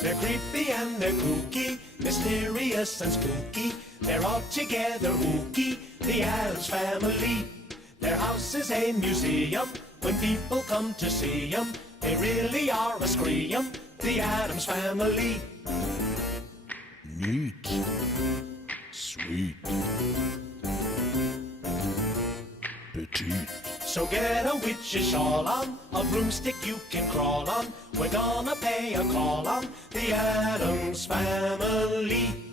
They're creepy and they're kooky, mysterious and spooky. They're all together ooky, the Addams Family. Their house is a museum when people come to see 'em. They really are a scream, the Addams Family. Neat. Sweet. Petite. So get a witch's shawl on, a broomstick you can crawl on. We're gonna pay a call on the Addams Family.